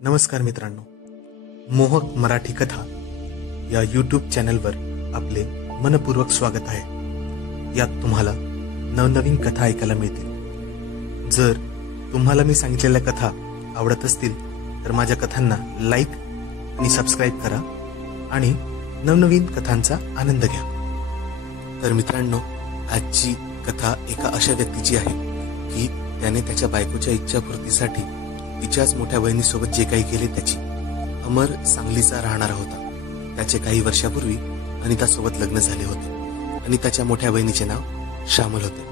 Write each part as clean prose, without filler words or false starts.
नमस्कार मित्रांनो, मोहक मराठी कथा या यूट्यूब चॅनलवर आपले मनपूर्वक स्वागत आहे। यात तुम्हाला नवनवीन कथा ऐकायला मिळतील। जर तुम्हाला मी सांगितलेल्या कथा आवडत असतील तर माझ्या कथांना लाईक आणि सबस्क्राईब करा आणि नवनवीन कथांचा आनंद घ्या। तर मित्रांनो, आजची कथा एका अशा व्यक्तीची आहे की त्याने त्याच्या बायकोच्या इच्छापूर्तीसाठी तिच्याच मोठ्या बहिणीसोबत जे काही केले त्याची। अमर सांगलीचा राहणारा होता। त्याचे काही वर्षापूर्वी अनितासोबत लग्न झाले होते आणि त्याच्या मोठ्या बहिणीचे नाव श्यामल होते।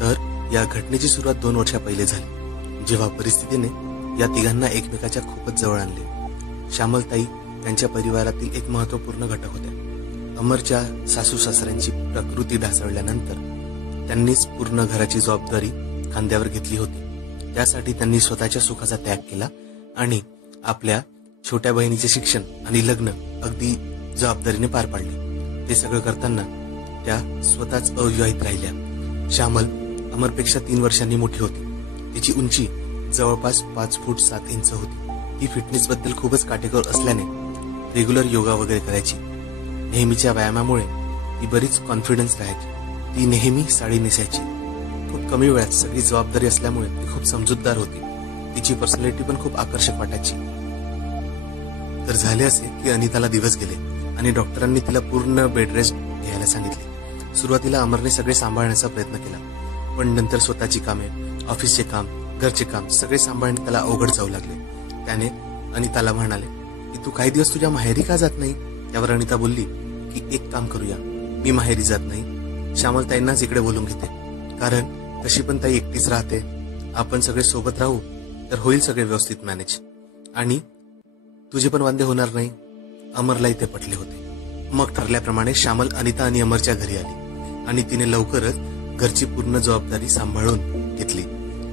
तर या घटनेची सुरुवात 2 वर्षा पहिले झाली, जेव्हा परिस्थितीने या तिघांना एकमेकाच्या खूपच जवळ आणले। श्यामलताई त्यांच्या परिवारातील एक महत्त्वपूर्ण घटक होत्या। अमरच्या सासू सासऱ्यांची प्रकृती ढासळल्यानंतर त्यांनीच पूर्ण घराची जबाबदारी खांद्यावर घेतली होती। त्यासाठी त्यांनी स्वतःच्या सुखाचा त्याग केला आणि आपल्या छोट्या बहिणीचे शिक्षण आणि लग्न अगदी जबाबदारीने पार पाडले। ते सगळं करताना त्या स्वतःच अविवाहित राहिल्या। श्यामल अमरपेक्षा 3 वर्षांनी मोठी होती। तिची उंची जवळपास 5 फूट 7 इंच होती। ती फिटनेस बद्दल खूपच काटेकोर असल्याने रेग्युलर योगा वगैरे करायची। नेहमीच्या व्यायामामुळे ती बरीच कॉन्फिडन्स राहायची। ती नेहमी साडी नेसायची। खूप कमी वेळात सगळी जबाबदारी असल्यामुळे ती खूप समजूतदार होती। तिची पर्सनॅलिटी पण खूप आकर्षक वाटायची। तर झाले असे की अनिताला दिवस गेले आणि डॉक्टरांनी तिला पूर्ण बेड रेस्ट घ्यायला सांगितले। सुरुवातीला अमरने सगळे सांभाळण्याचा प्रयत्न केला, पण नंतर स्वतःची कामे, ऑफिसचे काम, घरचे काम सगळे सांभाळणे त्याला अवघड जाऊ लागले। त्याने अनिताला म्हणाले की तू काही दिवस तुझ्या माहेरी का जात नाही? त्यावर अनिता बोलली की एक काम करूया, मी माहेरी जात नाही, श्यामलताईंनाच इकडे बोलून घेते, कारण तशी पण ताई एकटीच राहते। आपण सगळे सोबत राहू तर होईल सगळे व्यवस्थित मॅनेज आणि तुझे पण वांदे होणार नाही। अमरलाही ते पटले होते। मग ठरल्याप्रमाणे श्यामल अनिता आणि अमरच्या घरी आली आणि तिने लवकरच घरची पूर्ण जबाबदारी सांभाळून घेतली।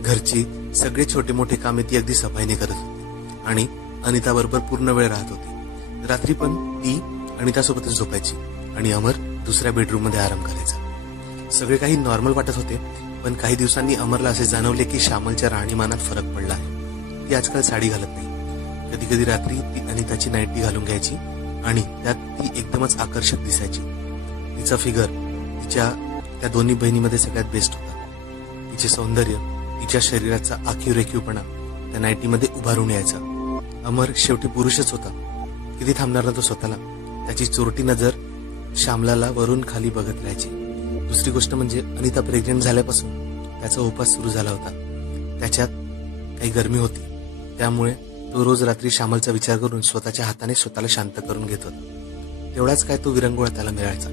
घरची सगळे छोटे मोठे कामे ती अगदी सफाईने करत होती आणि अनिता बरोबर पूर्ण वेळ राहत होती। रात्री पण ती अनितासोबतच झोपायची आणि अमर दुसऱ्या बेडरूम मध्ये आराम करायचा। सगळे काही नॉर्मल वाटत होते, पण काही दिवसांनी अमरला असे जाणवले की श्यामलच्या राहणीमानात फरक पडला आहे। ती आजकाल साडी घालत नाही। कधी कधी रात्री ती अनिताची नाईटी घालून घ्यायची आणि त्यात ती एकदमच आकर्षक दिसायची। तिचा फिगर तिच्या त्या दोन्ही बहिणीमध्ये सगळ्यात बेस्ट होता। तिचे सौंदर्य, तिच्या शरीराचा आखीव रेखीवपणा त्या नाईटीमध्ये उभारून यायचा। अमर शेवटी पुरुषच होता, किती थांबणार ना तो स्वतःला। त्याची चोरटी नजर श्यामलाला वरून खाली बघत राहायची। दुसरी गोष्ट म्हणजे अनिता प्रेग्नेंट झाल्यापासून त्याचा उपास सुरू झाला होता। त्याच्यात काही गरमी होती, त्यामुळे तो रोज रात्री श्यामलचा विचार करून स्वतःच्या हाताने स्वतःला शांत करून घेत होता। तेवढाच काय तो विरंगुळा त्याला मिळायचा।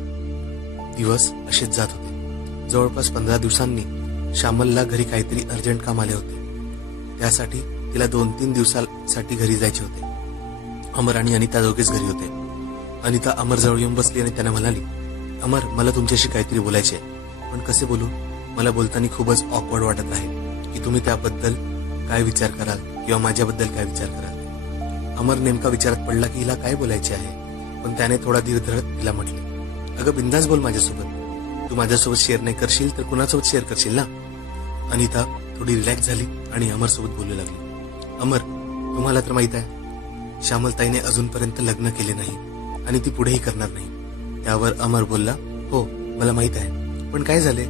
दिवस असेच जात होते। जवळपास 15 दिवसांनी श्यामलला घरी काहीतरी अर्जंट काम आले होते। त्यासाठी तिला 2-3 दिवसांसाठी घरी जायचे होते। अमर आणि अनिता दोघेच घरी होते। अनिता अमर जवळ येऊन बसली आणि त्याने म्हणाली, अमर, मला तुमच्याशी काहीतरी बोलायचे, पण कसे बोलू? मला बोलताना खूपच ऑकवर्ड वाटत आहे की तुम्ही त्याबद्दल काय विचार कराल किंवा माझ्याबद्दल काय विचार कराल। अमर नेमका विचारात पडला की हिला काय बोलायचे आहे, पण त्याने थोडा धीर धरत तिला म्हटले, अगं बिंदास बोल माझ्यासोबत। तू माझ्यासोबत शेअर नाही करशील तर कुणासोबत शेअर करशील ना? अनिता थोडी रिलॅक्स झाली आणि अमर सोबत बोलू लागली, अमर, तुम्हाला तर माहित आहे श्यामलताईने अजूनपर्यंत लग्न केले नाही आणि ती पुढेही करणार नाही। त्यावर अमर बोलला, हो मला माहित आहे, पण काय झाले?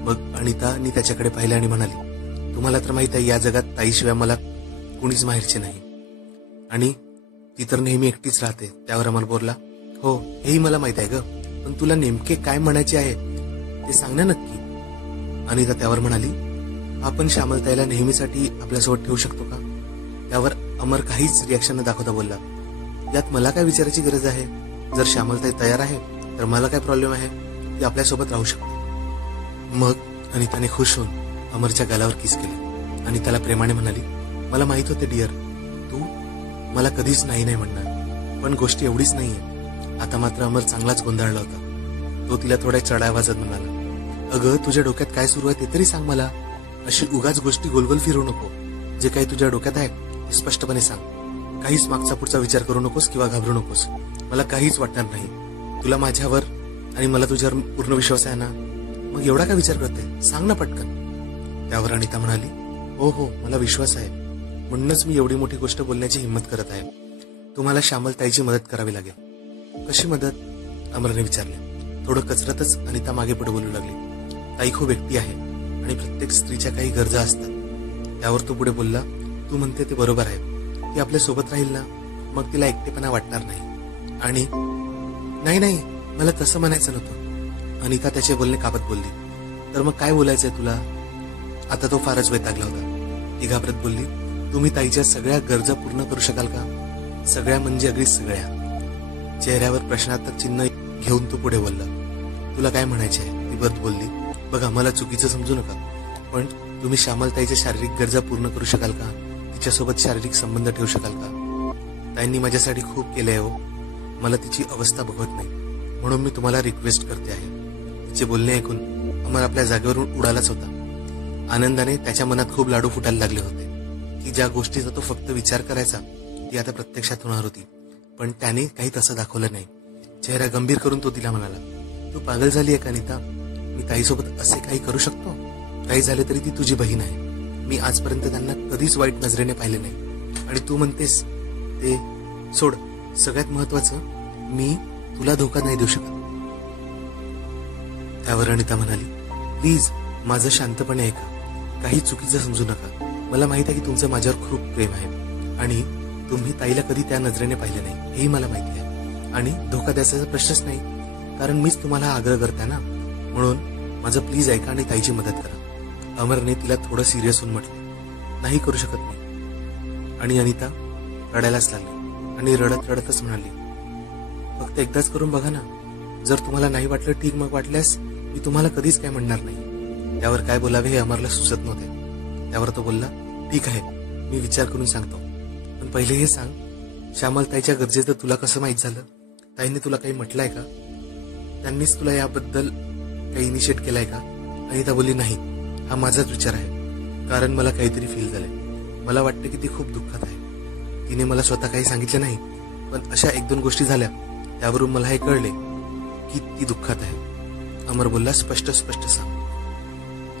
मग अनितानी त्याच्याकडे पाहिले आणि म्हणाली, तुम्हाला तर माहित आहे या जगात ताईशिवाय मला कुणीच माहेरचे नाही आणि ती तर नेहमी एकटीच राहते। त्यावर अमर बोलला, हो हेही मला माहित आहे ग, पण तुला नेमके काय म्हणायचे आहे ते सांग ना नक्की। अनिता त्यावर म्हणाली, आपण श्यामलताईला नेहमीसाठी आपल्यासोबत ठेवू शकतो का? त्यावर अमर काहीच रिॲक्शन न दाखवता बोलला, यात मला काय विचारायची गरज आहे? जर श्यामलताई तयार आहे तर मला काय प्रॉब्लेम आहे? ती आपल्यासोबत राहू शकते। मग अनिताने खुश होऊन अमरच्या गालावर किस केले आणि त्याला प्रेमाने म्हणाली, मला माहित होते डिअर, तू मला कधीच नाही नाही म्हणणार, पण गोष्टी एवढीच नाहीये। आता मात्र अमर चांगलाच गोंधळला होता। तो तिला थोड्या चढ आवाजात म्हणाला, अगं तुझ्या डोक्यात काय सुरू आहे ते तरी सांग मला। अशी उगाच गोष्टी गोलगोल फिरू नको। जे काही तुझ्या डोक्यात आहे ते स्पष्टपणे सांग। काहीच मागचा पुढचा विचार करू नकोस किंवा घाबरू नकोस। मला काहीच वाटणार नाही। तुला माझ्यावर आणि मला तुझ्यावर पूर्ण विश्वास आहे ना? मग एवढा काय विचार करते? सांग ना पटकन। त्यावर अनिता म्हणाली, हो हो मला विश्वास आहे, म्हणूनच मी एवढी मोठी गोष्ट बोलण्याची हिंमत करत आहे. तुम्हाला श्यामल ताईची मदत करावी लागेल. कशी मदत? अमरने विचारले. थोडं कचरतच अनिता मागे पुढे बोलू लागली. ताई खूप एकटी आहे आणि प्रत्येक स्त्रीच्या काही गरजा असतात. त्यावर तो पुढे बोलला, तू म्हणते ते बरोबर आहे. ती आपल्या सोबत राहील ना, मग तिला एकटेपणा वाटणार नाही. आणि नाही, मला तसं म्हणायचं नव्हतं. अनिता त्याचे बोलणे कापत बोलली. तर मग काय बोलायचंय तुला? आता तो फारच वैतागला होता. ती घाबरत बोलली, तुम्ही ताईच्या सगळ्या गरजा पूर्ण करू शकाल का? सगळ्या म्हणजे अगदी सगळ्या. चेहऱ्यावर प्रश्नार्थक चिन्ह घेऊन तो पुढे बोलला. तुला काय म्हणायचे आहे? ती परत बोलली. बघा, मला चुकीचं समजू नका, पण तुम्ही श्यामल ताईच्या शारीरिक गरजा पूर्ण करू शकाल का? तिच्यासोबत शारीरिक संबंध ठेवू शकाल का? ताईंनी माझ्यासाठी खूप केले आहे हो. मला तिची अवस्था बघवत नाही, म्हणून मी तुम्हाला रिक्वेस्ट करते आहे. तिचे बोलणे ऐकून अमर आपल्या जागेवरून उडालाच होता. आनंदाने त्याच्या मनात खूप लाडू फुटायला लागले होते की ज्या गोष्टीचा तो फक्त विचार करायचा ती आता प्रत्यक्षात होणार होती. पण त्याने काही तसं दाखवलं नाही. चेहरा गंभीर करून तो तिला म्हणाला, तू पागल झाली आहे का अनिता? मी ताईसोबत असे काही करू शकतो? काही झाले तरी ती तुझी बहीण आहे. मी आजपर्यंत त्यांना कधीच वाईट नजरेने पाहिले नाही. आणि तू म्हणतेस ते सोड. सगळ्यात महत्वाचं, मी तुला धोका नाही देऊ शकत. त्यावर अनिता म्हणाली, प्लीज माझं शांतपणे ऐका. काही चुकीचं समजू नका. मला माहित आहे की तुमचं माझ्यावर खूप प्रेम आहे आणि तुम्ही ताईला कधी त्या नजरेने पाहिले नाही, हेही मला माहिती आहे. आणि धोका द्यायचा प्रश्नच नाही, कारण मीच तुम्हाला आग्रह करते ना. म्हणून माझं प्लीज ऐका आणि ताईची मदत करा. अमरने तिला थोडं सिरियस होऊन म्हटलं, नाही करू शकत मी. आणि अनिता रडायलाच लागली आणि रडत रडतच म्हणाली, फक्त एकदाच करून बघा ना. जर तुम्हाला नाही वाटलं ठीक, मग वाटल्यास मी तुम्हाला कधीच काय म्हणणार नाही. त्यावर काय बोलावे हे अमरला सुचत नव्हते. त्यावर तो बोलला, ठीक आहे, मी विचार करून सांगतो. पण पहिले हे सांग, श्यामल ताईच्या गरजेचं तुला कसं माहीत झालं? ताईने तुला काही म्हटलंय का? त्यांनीच तुला याबद्दल काही इनिशिएट केलाय का? अनिता बोलली, नाही, हा माझाच विचार आहे. कारण मला काहीतरी फील झालंय. मला वाटतं की ती खूप दुःखात आहे. तिने मला स्वतः काही सांगितलं नाही, पण अशा 1-2 गोष्टी झाल्या, त्यावरून मला हे कळले की ती दुःखात आहे. अमर बोलला, स्पष्ट सांग.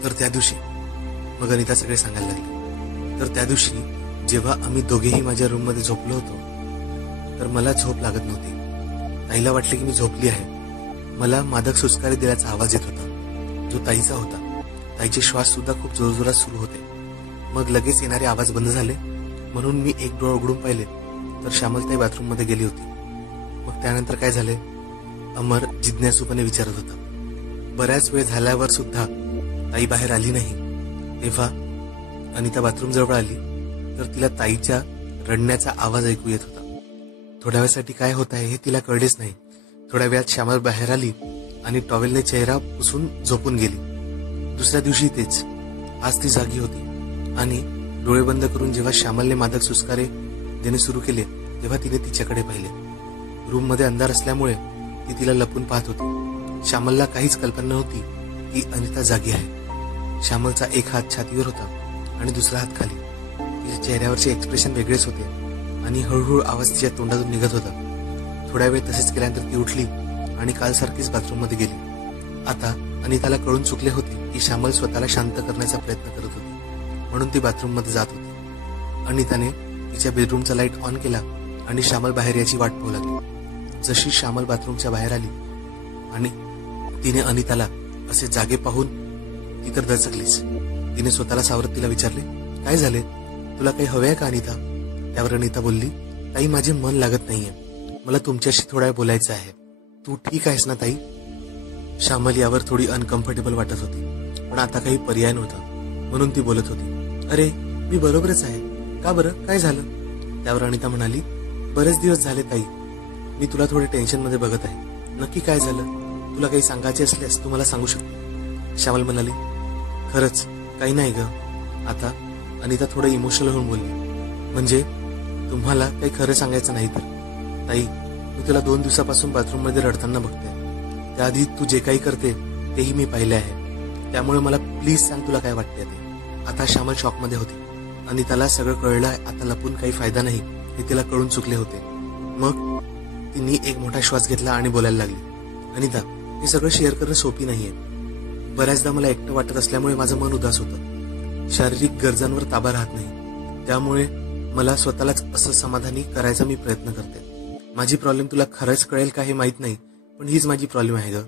तर त्या दिवशी, मग अनिता सगळे सांगायला लागली. तर त्या दिवशी जेव्हा आम्ही दोघेही माझ्या रूममध्ये झोपलो होतो, तर मला झोप लागत नव्हती. ताईला वाटले की मी झोपली आहे. मला मादक सुस्कारे दिल्याचा आवाज येत होता, जो ताईचा होता. ताईचे श्वास सुद्धा खूप जोरजोरात सुरू होते. मग लगेच येणारे आवाज बंद झाले. म्हणून मी एक डोळा उघडून पाहिले तर श्यामलताई बाथरूम मध्ये गेली होती. मग त्यानंतर काय झाले? अमर जिज्ञासूपणे विचारत होता. बऱ्याच वेळ झाल्यावर सुद्धा ताई बाहेर आली नाही. तेव्हा अनिता बाथरूम जवळ आली तर तिला ताईच्या रडण्याचा आवाज ऐकू येत होता. थोड्या वेळासाठी काय होत आहे हे तिला कळलेच नाही. थोड्या वेळात श्यामल बाहेर आली आणि टॉवेलने चेहरा पुसून झोपून गेली. दुसऱ्या दिवशी तेच. आज ती जागी होती आणि डोळे बंद करून जेव्हा श्यामलने मादक सुस्कारे देणे सुरू केले तेव्हा तिने तिच्याकडे पाहिले. रूममध्ये अंधार असल्यामुळे ती तिला लपून पाहत होती. श्यामलला काहीच कल्पना नव्हती की अनिता जागी आहे. श्यामलचा एक हात छातीवर होता आणि दुसरा हात खाली. तिच्या चेहऱ्यावरचे एक्सप्रेशन वेगळेच होते आणि हळूहळू आवाज तिच्या तोंडातून निघत होता. थोड्या वेळ तसेच केल्यानंतर ती उठली आणि कालसारखीच बाथरूममध्ये गेली. आता अनिताला कळून चुकले होते की श्यामल स्वतःला शांत करण्याचा प्रयत्न करत होती, म्हणून ती बाथरूममध्ये जात होती. अनिताने तिच्या बेडरूमचा लाईट ऑन केला आणि श्यामल बाहेर याची वाट पाहू लागली. जशी श्यामल बाथरूमच्या बाहेर आली आणि तिने अनिताला असे जागे पाहून ती तर दचकलीच. तिने स्वतःला सावरत तिला विचारले, काय झाले? तुला काही हवे आहे का अनिता? त्यावर अनिता बोलली, ताई माझे मन लागत नाहीये. मला तुमच्याशी थोडा वेळ बोलायचं आहे. तू ठीक आहेस ना ताई? श्यामल यावर थोडी अनकम्फर्टेबल वाटत होती, पण आता काही पर्याय नव्हता म्हणून ती बोलत होती. अरे मी बरोबरच आहे. का बरं, काय झालं? त्यावर अनिता म्हणाली, बरेच दिवस झाले ताई, मी तुला थोडे टेन्शन मध्ये बघत आहे. नक्की काय झालं? तुला काही सांगायचे असल्यास तू मला सांगू शकते. श्यामल म्हणाली, खरंच काही नाही ग. आता अनिता थोडं इमोशनल होऊन बोलली, म्हणजे तुम्हाला काही खरं सांगायचं नाही तर ताई, मी तुला 2 दिवसापासून बाथरूम मध्ये रडताना बघते. त्याआधी तू जे काही करते तेही मी पाहिले आहे. त्यामुळे मला प्लीज सांग तुला काय वाटते ते. आता श्यामल शॉकमध्ये होती. अनिताला सगळं कळलं. आता लपून काही फायदा नाही हे तिला कळून चुकले होते. मग तिने एक मोठा श्वास घेतला आणि बोलायला लागली, अनिता हे सगळं शेअर करणं सोपी नाहीये. बऱ्याचदा मला एकटं वाटत असल्यामुळे माझं मन उदास होतं. शारीरिक गरजांवर ताबा राहत नाही. त्यामुळे मला स्वतःलाच असं समाधानी करायचा मी प्रयत्न करते. माझी प्रॉब्लेम तुला खरंच कळेल का हे माहित नाही, पण हीच माझी प्रॉब्लेम आहे ग.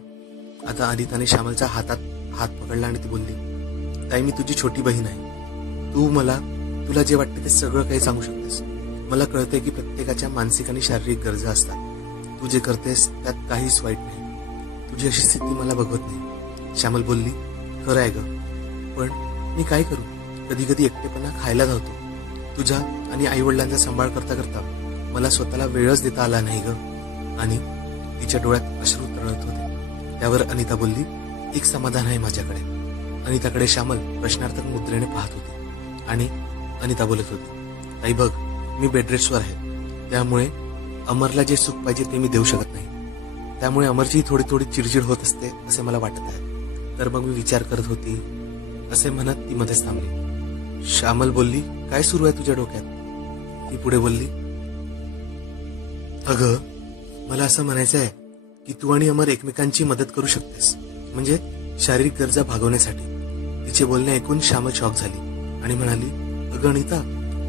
आता अनिताने श्यामलच्या हातात हात पकडला आणि ती बोलली, ताई मी तुझी छोटी बहीण आहे. तुला जे वाटते ते सगळं काही सांगू शकतेस. मला कळतंय की प्रत्येकाच्या मानसिक आणि शारीरिक गरजा असतात. तू जे करतेस त्यात काहीच वाईट नाही. तुझी अशी स्थिती मला बघवत नाही. श्यामल बोलली, खरं आहे ग, पण मी काय करू? कधी कधी एकटेपणा खायला धावतो. तुझ्या आणि आई वडिलांचा सांभाळ करता करता मला स्वतःला वेळच देता आला नाही ग. आणि तिच्या डोळ्यात अश्रू तळत होते. त्यावर अनिता बोलली, एक समाधान आहे माझ्याकडे. अनिताकडे श्यामल प्रश्नार्थक मुद्रेने पाहत होती आणि अनिता बोलत होती, ताई बघ, मी बेडरेस्टवर आहे. त्यामुळे अमरला जे सुख पाहिजे ते मी देऊ शकत नाही. त्यामुळे अमरची थोडी थोडी चिडचिड होत असते असे मला वाटत आहे. तर मग मी विचार करत होती, असे म्हणत ती मध्येच थांबली. श्यामल बोलली, काय सुरू आहे तुझ्या डोक्यात? ती पुढे बोलली, अगं मला असं म्हणायचं आहे की तू आणि अमर एकमेकांची मदत करू शकतेस, म्हणजे शारीरिक गरजा भागवण्यासाठी. तिचे बोलणे ऐकून श्यामल शॉक झाली आणि म्हणाली, अगं अनिता,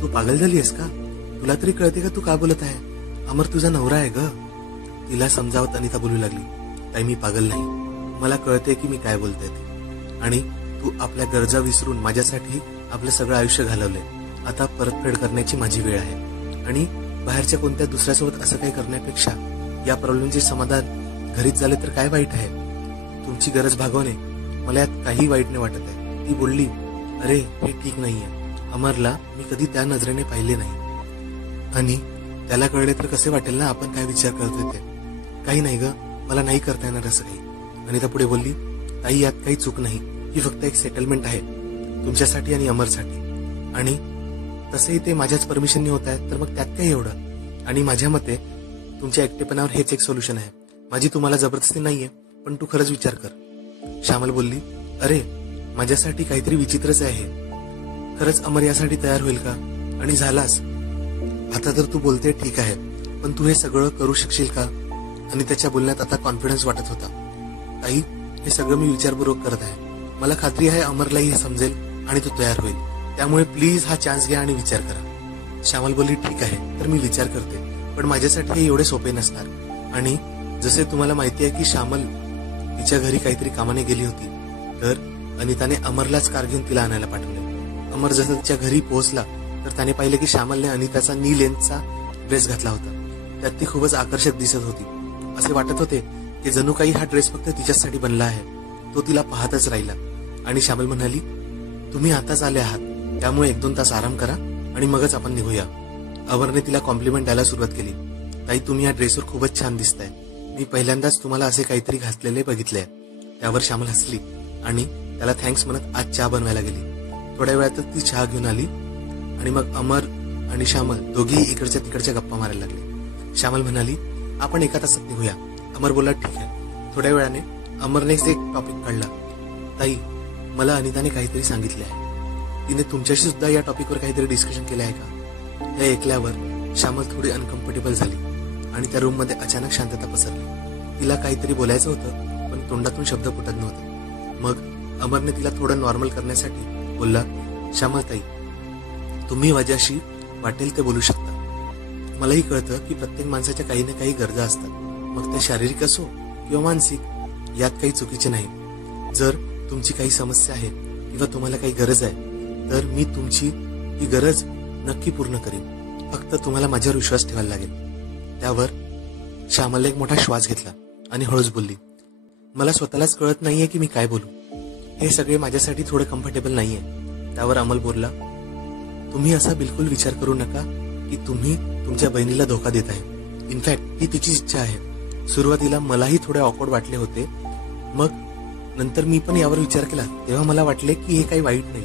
तू पागल झाली आहेस का? तुला तरी कळते का तू का बोलत आहे? अमर तुझा नवरा आहे ग. तिला समजावत अनिता बोलू लागली, ताई मी पागल नाही. मला कळते की मी काय बोलते ते. आणि तू आपल्या गरजा विसरून माझ्यासाठी आपलं सगळं आयुष्य घालवलंय. आता परतफेड करण्याची माझी वेळ आहे. आणि बाहेरच्या कोणत्या दुसऱ्यासोबत असं काही करण्यापेक्षा या प्रॉब्लेमचे समाधान घरीच झाले तर काय वाईट आहे? तुमची गरज भागवणे मला यात काही वाईट नाही वाटत आहे. ती बोलली, अरे हे ठीक नाहीये. अमरला मी कधी त्या नजरेने पाहिले नाही आणि त्याला कळले तर कसे वाटेल ना आपण काय विचार करतोय ते. काही नाही ग, मला नाही करता येणार असं काही. अनिता पुढे बोलली, ताई यात काही चूक नाही. ही फक्त एक सेटलमेंट आहे तुमच्यासाठी आणि अमरसाठी. आणि तसंही ते माझ्याच परमिशनने होत आहे, तर मग त्यात काय एवढं? आणि माझ्या मते तुमच्या एकटेपणावर हेच एक सोल्युशन आहे. माझी तुम्हाला जबरदस्ती नाहीये, पण तू खरंच विचार कर. श्यामल बोलली, अरे माझ्यासाठी काहीतरी विचित्रच आहे. खरंच अमर यासाठी तयार होईल का? आणि झालास आता तर तू बोलते ठीक आहे, पण तू हे सगळं करू शकशील का? आणि त्याच्या बोलण्यात आता कॉन्फिडन्स वाटत होता. ताई हे सगळं मी विचारपूर्वक करत आहे. मला खात्री आहे अमरलाही हे समजेल आणि तो तयार होईल. त्यामुळे प्लीज हा चान्स घ्या आणि विचार करा. श्यामल बोलली, ठीक आहे, तर मी विचार करते, पण माझ्यासाठी हे एवढे सोपे नसणार. आणि जसे तुम्हाला माहिती आहे की श्यामल तिच्या घरी काहीतरी कामाने गेली होती, तर अनिताने अमरलाच कार घेऊन तिला आणायला पाठवले. अमर जसं तिच्या घरी पोहोचला तर त्याने पाहिलं की श्यामलने अनिताचा नी लेन्थचा ड्रेस घातला होता. त्यात ती खूपच आकर्षक दिसत होती. असे वाटत होते की जणू काही हा ड्रेस फक्त तिच्यासाठी बनला आहे. तो तिला पाहतच राहिला आणि श्यामल म्हणाली, तुम्ही आताच आले आहात, त्यामुळे 1-2 तास आराम करा आणि मगच आपण निघूया. अमरने तिला कॉम्प्लिमेंट द्यायला सुरुवात केली. ताई तुम्ही या ड्रेसवर खूपच छान दिसताय. मी पहिल्यांदाच तुम्हाला असे काहीतरी घातलेले बघितले. त्यावर श्यामल हसली आणि त्याला थँक्स म्हणत आज चहा बनवायला गेली. थोड्या वेळातच ती चहा घेऊन आली आणि मग अमर आणि श्यामल दोघेही इकडच्या तिकडच्या गप्पा मारायला लागले. श्यामल म्हणाली, आपण एका तासात निघूया. अमर बोलला, ठीक आहे. थोड्या वेळाने अमरने एक टॉपिक काढला, ताई मला अनिताने काहीतरी सांगितले आहे. तिने तुमच्याशी सुद्धा या टॉपिकवर काहीतरी डिस्कशन केले आहे का? हे ऐकल्यावर श्यामल थोडी अनकम्फर्टेबल झाली आणि त्या रूम मध्ये अचानक शांतता पसरली. तिला काहीतरी बोलायचं होतं, पण तोंडातून शब्द फुटत नव्हते. मग अमरने तिला थोडं नॉर्मल करण्यासाठी बोलला, श्यामल ताई तुम्ही माझ्याशी वाटेल ते बोलू शकता. मलाही कळतं की प्रत्येक माणसाच्या काही ना काही गरजा असतात, मग त्या शारीरिक असो किंवा मानसिक. यात काही चुकीचे नाही. जर तुमची काही समस्या आहे किंवा तुम्हाला काही गरज आहे तर मी तुमची ही गरज नक्की पूर्ण करीन. फक्त तुम्हाला माझ्यावर विश्वास ठेवायला लागेल. त्यावर श्यामलने एक मोठा श्वास घेतला आणि हळूच बोलली, मला स्वतःलाच कळत नाहीये की मी काय बोलू. हे सगळे माझ्यासाठी थोडं कम्फर्टेबल नाहीये. त्यावर अमल बोलला, तुम्ही असा बिलकुल विचार करू नका की तुम्ही तुमच्या बहिणीला धोका देत आहे. इनफॅक्ट ही तिची इच्छा आहे. सुरुवातीला मलाही थोडे ऑकवर्ड वाटले होते, मग नंतर मी पण यावर विचार केला तेव्हा मला वाटले की हे काही वाईट नाही.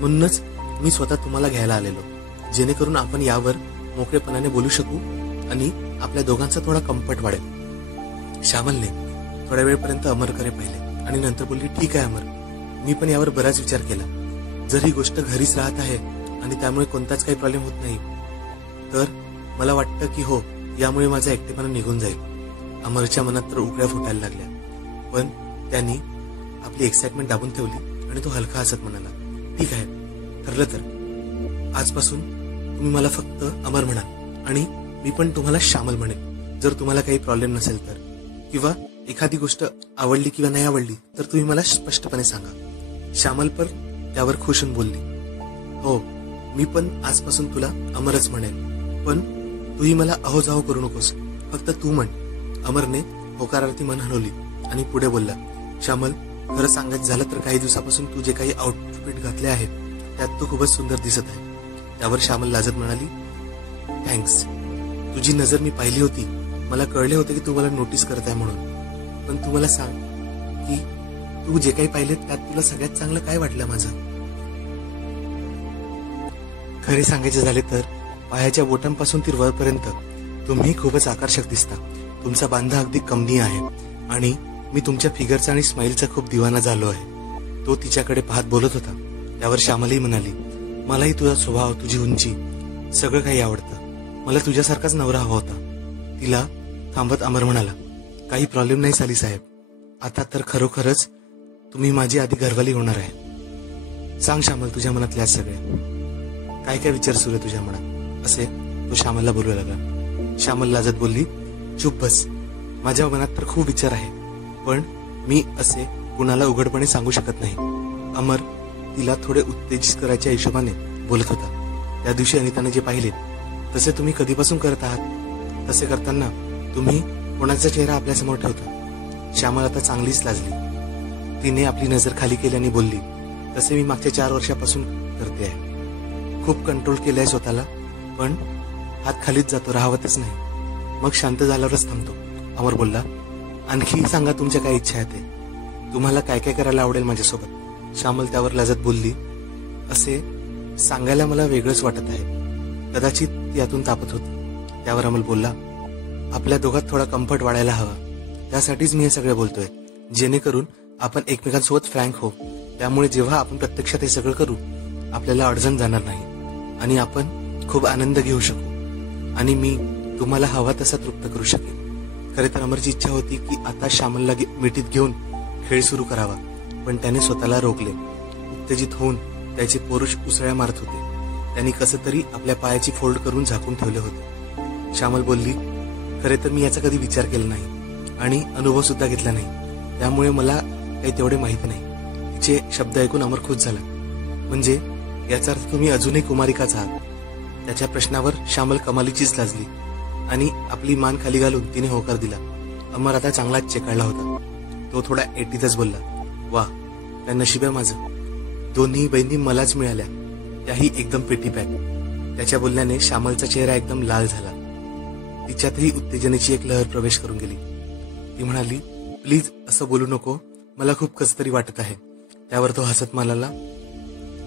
म्हणूनच मी स्वतः तुम्हाला घ्यायला आलेलो, जेणेकरून आपण यावर मोकळेपणाने बोलू शकू आणि आपल्या दोघांचा थोडा कम्फर्ट वाढेल. श्यामलने थोड्या वेळपर्यंत अमरकडे पाहिले आणि नंतर बोलली, ठीक आहे अमर, मी पण यावर बराच विचार केला. जर ही गोष्ट घरीच राहत आहे आणि त्यामुळे कोणताच काही प्रॉब्लेम होत नाही तर मला वाटतं की हो, यामुळे माझा एकटेपणा निघून जाईल. अमरच्या मनात तर उकळ्या फुटायला लागल्या, पण त्यांनी आपली एक्साइटमेंट दाबून ठेवली आणि तो हलका हसत म्हणाला, ठीक आहे, ठरलं तर आजपासून तुम्ही मला फक्त अमर म्हणाल आणि मी पण तुम्हाला श्यामल म्हणेन जर तुम्हाला काही प्रॉब्लेम नसेल तर, किंवा एखादी गोष्ट आवडली किंवा नाही आवडली तर तुम्ही मला स्पष्टपणे सांगा. श्यामल पण त्यावर खुश होऊन बोलली, हो मी पण आजपासून तुला अमरच म्हणेन, पण तूही मला अहो जाहो करू नकोस, फक्त तू म्हण. अमरने होकारार्थी मन हलवली आणि पुढे बोलला, श्यामल खरं सांगायचं झालं तर काही दिवसापासून तू जे काही आउटफिट घातले आहे त्यात तू खूपच सुंदर दिसत आहे. त्यावर श्यामल लाजत म्हणाली, थँक्स. तुझी नजर मी पाहिली होती, मला कळले होते की तू मला नोटीस करत आहे म्हणून, पण तू मला सांग की तू जे काही पाहिले त्यात तुला सगळ्यात चांगलं काय वाटलं माझं? खरे सांगायचे झाले तर पायाच्या बोटांपासून ती वरपर्यंत तुम्ही खूपच आकर्षक दिसता. तुमचा बांधा अगदी कमनीय आहे आणि मी तुमच्या फिगरचा आणि स्माईलचा खूप दिवाना झालो आहे. तो तिच्याकडे पाहत बोलत होता. त्यावर श्यामलही म्हणाली, मलाही तुझा स्वभाव, तुझी उंची, सगळं काही आवडतं. मला तुझ्यासारखाच नवरा हवा होता. तिला थांबत अमर म्हणाला, काही प्रॉब्लेम नाही साली साहेब, आता तर खरोखरच तुम्ही माझी आधी घरवाली होणार आहे. सांग श्यामल तुझ्या मनातल्या सगळ्या काय काय विचार सुरू आहे तुझ्या मनात, असे तो श्यामलला बोलू लागला. श्यामल लाजत बोलली, चुप बस, माझ्या मनात तर खूप विचार आहे, पण मी असे कुणाला उघडपणे सांगू शकत नाही. अमर तिला थोडे उत्तेजित करायच्या हिशोबाने बोलत होता. त्या दिवशी अनिताने जे पाहिले तसे तुम्ही कधीपासून करत आहात, तसे करताना तुम्ही कोणाचा चेहरा आपल्यासमोर ठेवता. श्यामल आता चांगलीच लाजली. तिने आपली नजर खाली केली आणि बोलली, तसे मी मागच्या 4 वर्षापासून करते आहे. खूप कंट्रोल केलंय स्वतःला, पण हात खालीच जातो, राहवतच नाही. मग शांत झाल्यावरच थांबतो. अमर बोलला, आणखी सांगा तुमच्या काय इच्छा आहे ते, तुम्हाला काय काय करायला आवडेल माझ्यासोबत? श्यामल त्यावर लाजत बोलली, असे सांगायला मला वेगळंच वाटत आहे. कदाचित ती यातून तापत होती. त्यावर अमर बोलला, आपल्या दोघात थोडा कम्फर्ट वाढायला हवा, त्यासाठीच मी हे सगळं बोलतोय, जेणेकरून आपण एकमेकांसोबत फ्रँक हो. त्यामुळे जेव्हा आपण प्रत्यक्षात हे सगळं करू आपल्याला अडचण जाणार नाही आणि आपण खूप आनंद घेऊ शकू आणि मी तुम्हाला हवा तसा तृप्त करू शकेन. खरे तर अमरची इच्छा होती की आता श्यामलला मिठीत घेऊन खेळ सुरू करावा, पण त्याने स्वतःला रोखले. उत्तेजित होऊन त्याचे पोरुष उसळ्या मारत होते. त्यांनी कसं तरी आपल्या पायाची फोल्ड करून झाकून ठेवले होते. श्यामल बोलली, खरे तर मी याचा कधी विचार केला नाही आणि अनुभव सुद्धा घेतला नाही, त्यामुळे मला काही तेवढे माहिती नाही. तिचे शब्द ऐकून अमर खुश झाला. म्हणजे याचा अर्थ तुम्ही अजूनही कुमारिकाच आहात? त्याच्या प्रश्नावर श्यामल कमालीचीच लाजली आणि आपली मान खाली घालून तिने होकार दिला. अमर आता चांगलाच चेकाळला होता. तो थोडा एटीतच बोलला, वा काय नशीब आहे माझं, दोन्ही बहिणी मलाच मिळाल्या, त्याही एकदम पेटी पॅक. त्याच्या बोलण्याने श्यामलचा चेहरा एकदम लाल झाला. तिच्यातही उत्तेजनेची एक लहर प्रवेश करून गेली. ती म्हणाली, प्लीज असं बोलू नको, मला खूप कसं तरी वाटत आहे. त्यावर तो हसत म्हणाला,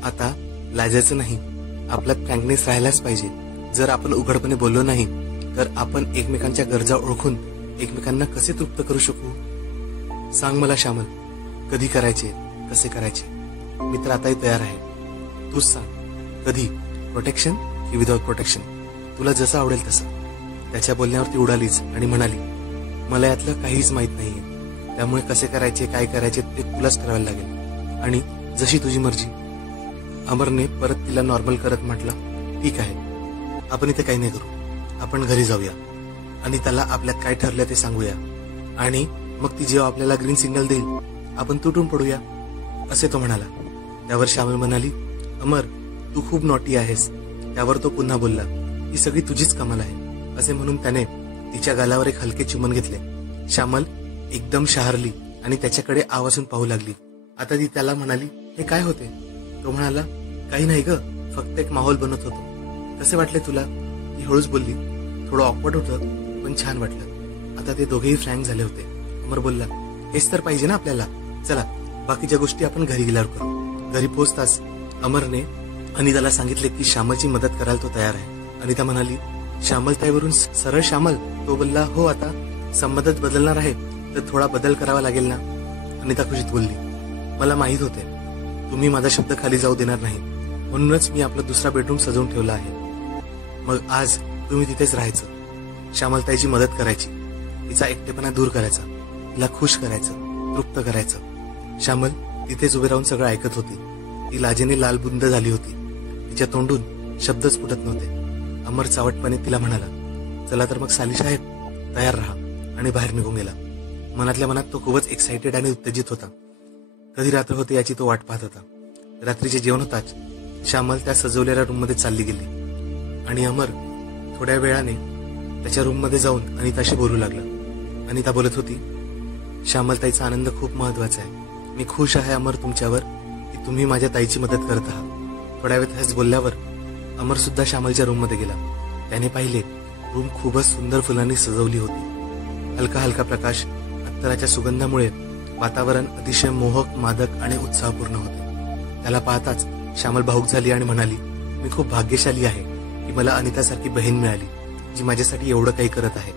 आता लाजायचं नाही, आपल्यात फ्रँकनेस राहायलाच पाहिजे. जर आपण उघडपणे बोललो नाही तर आपण एकमेकांच्या गरजा ओळखून एकमेकांना कसे तृप्त करू शकू? सांग मला श्यामल, कधी करायचे, कसे करायचे? मी तर आताही तयार आहे, तूच सांग कधी, प्रोटेक्शन की विदाउट प्रोटेक्शन, तुला जसं आवडेल तसं. त्याच्या बोलण्यावरती उडालीच आणि म्हणाली, मला यातलं काहीच माहित नाहीये, त्यामुळे कसे करायचे, काय करायचे ते तुलाच ठरवायला लागेल आणि जशी तुझी मर्जी. अमरने परत तिला नॉर्मल करत म्हटलं, ठीक आहे, आपण इथे काही नाही करू, आपण घरी जाऊया आणि त्याला आपल्यात काय ठरलं ते सांगूया आणि मग ती जेव्हा आपल्याला ग्रीन सिग्नल देईल आपण तुटून पडूया, असे तो म्हणाला. त्यावर श्यामल म्हणाली, अमर तू खूप नॉटी आहेस. त्यावर तो पुन्हा बोलला, ही सगळी तुझीच कमाल आहे, असे म्हणून त्याने तिच्या गालावर एक हलके चुंबन घेतले. श्यामल एकदम शहारली आणि त्याच्याकडे आवाजून पाहू लागली. आता ती त्याला म्हणाली, हे काय होते? तो म्हणाला, काही नाही ग, फक्त एक माहोल बनत होतो. कसे वाटले तुला? ती हळूच बोलली, थोडं ऑकवर्ड होतं पण छान वाटलं. आता ते दोघेही फ्रँक झाले होते. अमर बोलला, हेच तर पाहिजे ना आपल्याला, चला बाकीच्या गोष्टी आपण घरी गेल्यावर करू. घरी पोहोचताच अमरने अनिताला सांगितले की श्यामलची मदत करायला तो तयार आहे. अनिता म्हणाली, श्यामल ताईवरून सरळ श्यामल? तो बोलला, हो, आता संबंधच बदलणार आहे तर थोडा बदल करावा लागेल ना. अनिता खुशीत बोलली, मला माहित होते तुम्ही माझा शब्द खाली जाऊ देणार नाही, म्हणूनच मी आपला दुसरा बेडरूम सजवून ठेवला आहे. मग आज तुम्ही तिथेच राहायचं, श्यामलताईची मदत करायची, तिचा एकटेपणा दूर करायचा, तिला खुश करायचं, तृप्त करायचं. श्यामल तिथेच उभे राहून सगळं ऐकत होती. ती लाजेने लालबुंद झाली होती. तिच्या तोंडून शब्दच फुटत नव्हते. अमर चावटपणे तिला म्हणाला, चला तर मग साली साहेब, तयार राहा, आणि बाहेर निघून गेला. मनातल्या मनात तो खूपच एक्साइटेड आणि उत्तेजित होता. कधी रात्र होते याची तो वाट पाहत होता. रात्रीचे जेवण होताच श्यामल त्या सजवलेल्या रूममध्ये चालली गेली आणि अमर थोड्या वेळाने त्याच्या रूममध्ये जाऊन अनिताशी बोलू लागला. अनिता बोलत होती, श्यामल ताईचा आनंद खूप महत्वाचा आहे. मी खुश आहे अमर तुमच्यावर की तुम्ही माझ्या ताईची मदत करत आहात. थोड्या वेळ हेच बोलल्यावर अमर सुद्धा श्यामलच्या रूममध्ये गेला. त्याने पाहिले रूम खूपच सुंदर फुलांनी सजवली होती. हलका हलका प्रकाश, अत्तराच्या सुगंधामुळे वातावरण अतिशय मोहक, मादक आणि उत्साहपूर्ण होते. त्याला पाहताच श्यामल भावुक झाली आणि म्हणाली, मी खूप भाग्यशाली आहे की मला अनितासारखी बहीण मिळाली जी माझ्यासाठी एवढं काही करत आहे.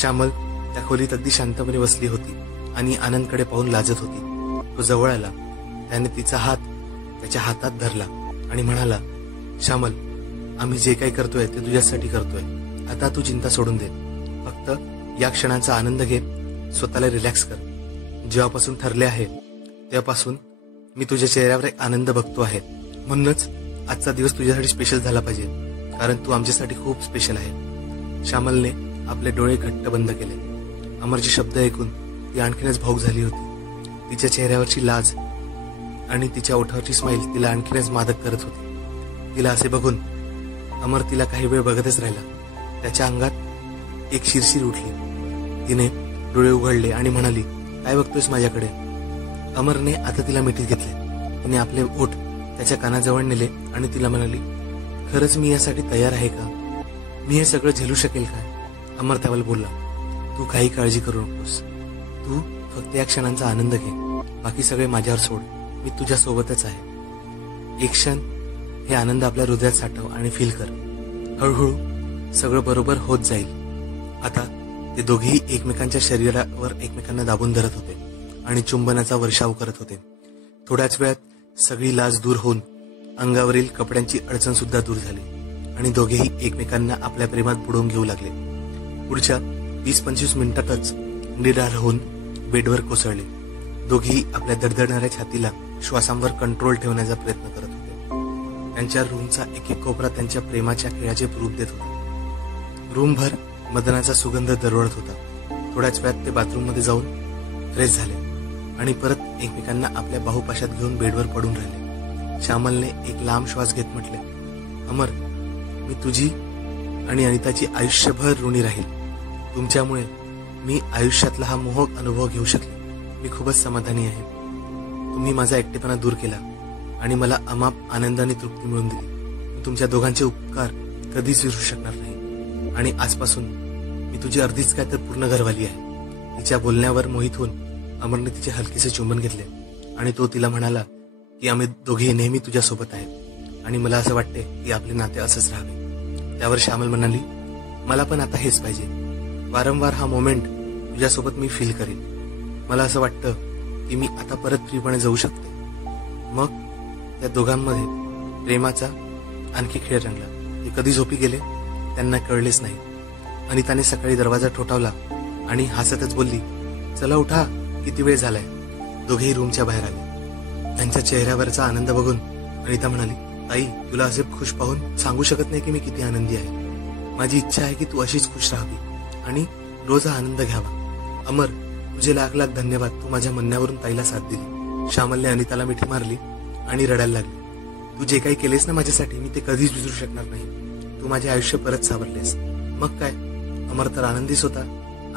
श्यामल त्या खोलीत अगदी शांतपणे बसली होती आणि आनंदकडे पाहून लाजत होती. तो जवळ आला. त्याने तिचा हात त्याच्या हातात धरला आणि म्हणाला, श्यामल, आम्ही जे काही करतोय ते तुझ्यासाठी करतोय. आता तू चिंता सोडून दे. फक्त या क्षणाचा आनंद घे, स्वतःला रिलॅक्स कर. जेव्हापासून ठरले आहे तेव्हापासून मी तुझ्या चेहऱ्यावर एक आनंद बघतो आहे. म्हणूनच आजचा दिवस तुझ्यासाठी स्पेशल झाला पाहिजे, कारण तू आमच्यासाठी खूप स्पेशल आहे. श्यामलने आपले डोळे घट्ट बंद केले. अमरचे शब्द ऐकून ती आणखीनच भावुक झाली होती. तिच्या चेहऱ्यावरची लाज आणि तिच्या ओठावरची स्माईल तिला आणखीनच मादक करत होती. तिला असे बघून अमर तिला काही वेळ बघतच राहिला. त्याच्या अंगात एक शिरशीर उठली. तिने डोळे उघडले आणि म्हणाली, काय बघतोयस माझ्याकडे? अमरने आता तिला मिठीत घेतले. तिने आपले ओठ त्याच्या कानाजवळ नेले आणि तिला म्हणाली, खरंच मी यासाठी तयार आहे का? मी हे सगळं झेलू शकेल का? अमर त्यावर बोलला, तू काही काळजी करू नकोस. तू फक्त या क्षणांचा आनंद घे. बाकी सगळे माझ्यावर सोड. मी तुझ्या सोबतच आहे. एक क्षण हे आनंद आपल्या हृदयात साठव आणि फील कर. हळूहळू सगळं बरोबर होत जाईल. आता ते दोघेही एकमेकांच्या शरीरावर एकमेकांना दाबून धरत होते आणि चुंबनाचा वर्षाव करत होते. थोड्याच वेळात सगळी लाज दूर होऊन अंगावरील कपड्यांची अडचण सुद्धा दूर झाली आणि दोघेही एकमेकांना आपल्या प्रेमात बुडवून घेऊ लागले. पुढच्या 20-25 मिनिटातच निरार होऊन बेडवर कोसळले. दोघेही आपल्या दडदडणाऱ्या छातीला श्वासांवर कंट्रोल ठेवण्याचा प्रयत्न करत होते. त्यांच्या रूमचा एक एक कोपरा त्यांच्या प्रेमाच्या खेळाचे रूप देत होता. रूमभर मदनाचा सुगंध दरवळत होता. थोड्याच वेळात ते बाथरूममध्ये जाऊन फ्रेश झाले आणि परत एकमेकांना आपल्या बाहुपाशात घेऊन बेडवर पडून राहिले. श्यामलने एक लांब श्वास घेत म्हटले, अमर, मी तुझी आणि अनिताची आयुष्यभर ऋणी राहील. तुमच्यामुळे मी आयुष्यातला हा मोहक अनुभव घेऊ शकले. मी खूपच समाधानी आहे. तुम्ही माझा एकटेपणा दूर केला आणि मला अमाप आनंद आणि तृप्ती मिळवून दिली. मी तुमच्या दोघांचे उपकार कधीच विसरू शकणार नाही आणि आजपासून मी तुझी अर्धीच काय तर पूर्ण घरवाली आहे. तिच्या बोलण्यावर मोहित होऊन अमरने तिचे हलकेसे चुंबन घेतले आणि तो तिला म्हणाला की आम्ही दोघे नेहमी तुझ्यासोबत आहे आणि मला असं वाटते की आपले नाते असंच राहावे. त्यावर श्यामल म्हणाली, मला पण आता हेच पाहिजे. वारंवार हा मोमेंट तुझ्यासोबत मी फील करेन. मला असं वाटतं की मी आता परत फ्रीपणे जाऊ शकते. मग त्या दोघांमध्ये प्रेमाचा आणखी खेळ रंगला. ते कधी झोपी गेले त्यांना कळलेच नाही. अनिताने सकाळी दरवाजा ठोठावला आणि हसतच बोलली, चला उठा, किती वेळ झालाय. दोघेही रूमच्या बाहेर आले. त्यांच्या चेहऱ्यावरचा आनंद बघून अनिता म्हणाली, ताई, तुला असे खुश पाहून सांगू शकत नाही की मी किती आनंदी आहे. माझी इच्छा आहे की तू अशीच खुश राहावी आणि रोज हा आनंद घ्यावा. अमर, तुझे लाख लाख धन्यवाद. तू माझ्या म्हणण्यावरून ताईला साथ दिली. श्यामलने अनिताला मिठी मारली आणि रडायला लागली. तू जे काही केलेस ना माझ्यासाठी, मी ते कधीच विसरू शकणार नाही. तू माझे आयुष्य परत सावरलेस. मग काय, अमर तर आनंदीच होता.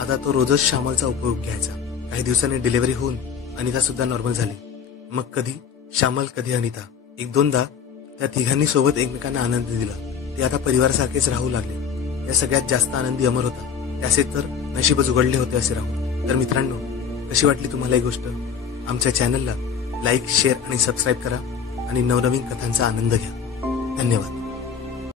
आता तो रोजच श्यामलचा उपयोग घ्यायचा. काही दिवसांनी डिलिव्हरी होऊन अनिता सुद्धा नॉर्मल झाली. मग कधी श्यामल, कधी अनिता. 1-2दा त्या तिघांनी सोबत एकमेकांना आनंद दिला. ते आता परिवारासारखेच राहू लागले. या सगळ्यात जास्त आनंदी अमर होता. त्याचे तर नशीबच उघडले होते असे राहून. तर मित्रांनो, कशी वाटली तुम्हाला ही गोष्ट? आमच्या चॅनलला लाईक, शेअर आणि सबस्क्राईब करा आणि नवनवीन कथांचा आनंद घ्या. धन्यवाद.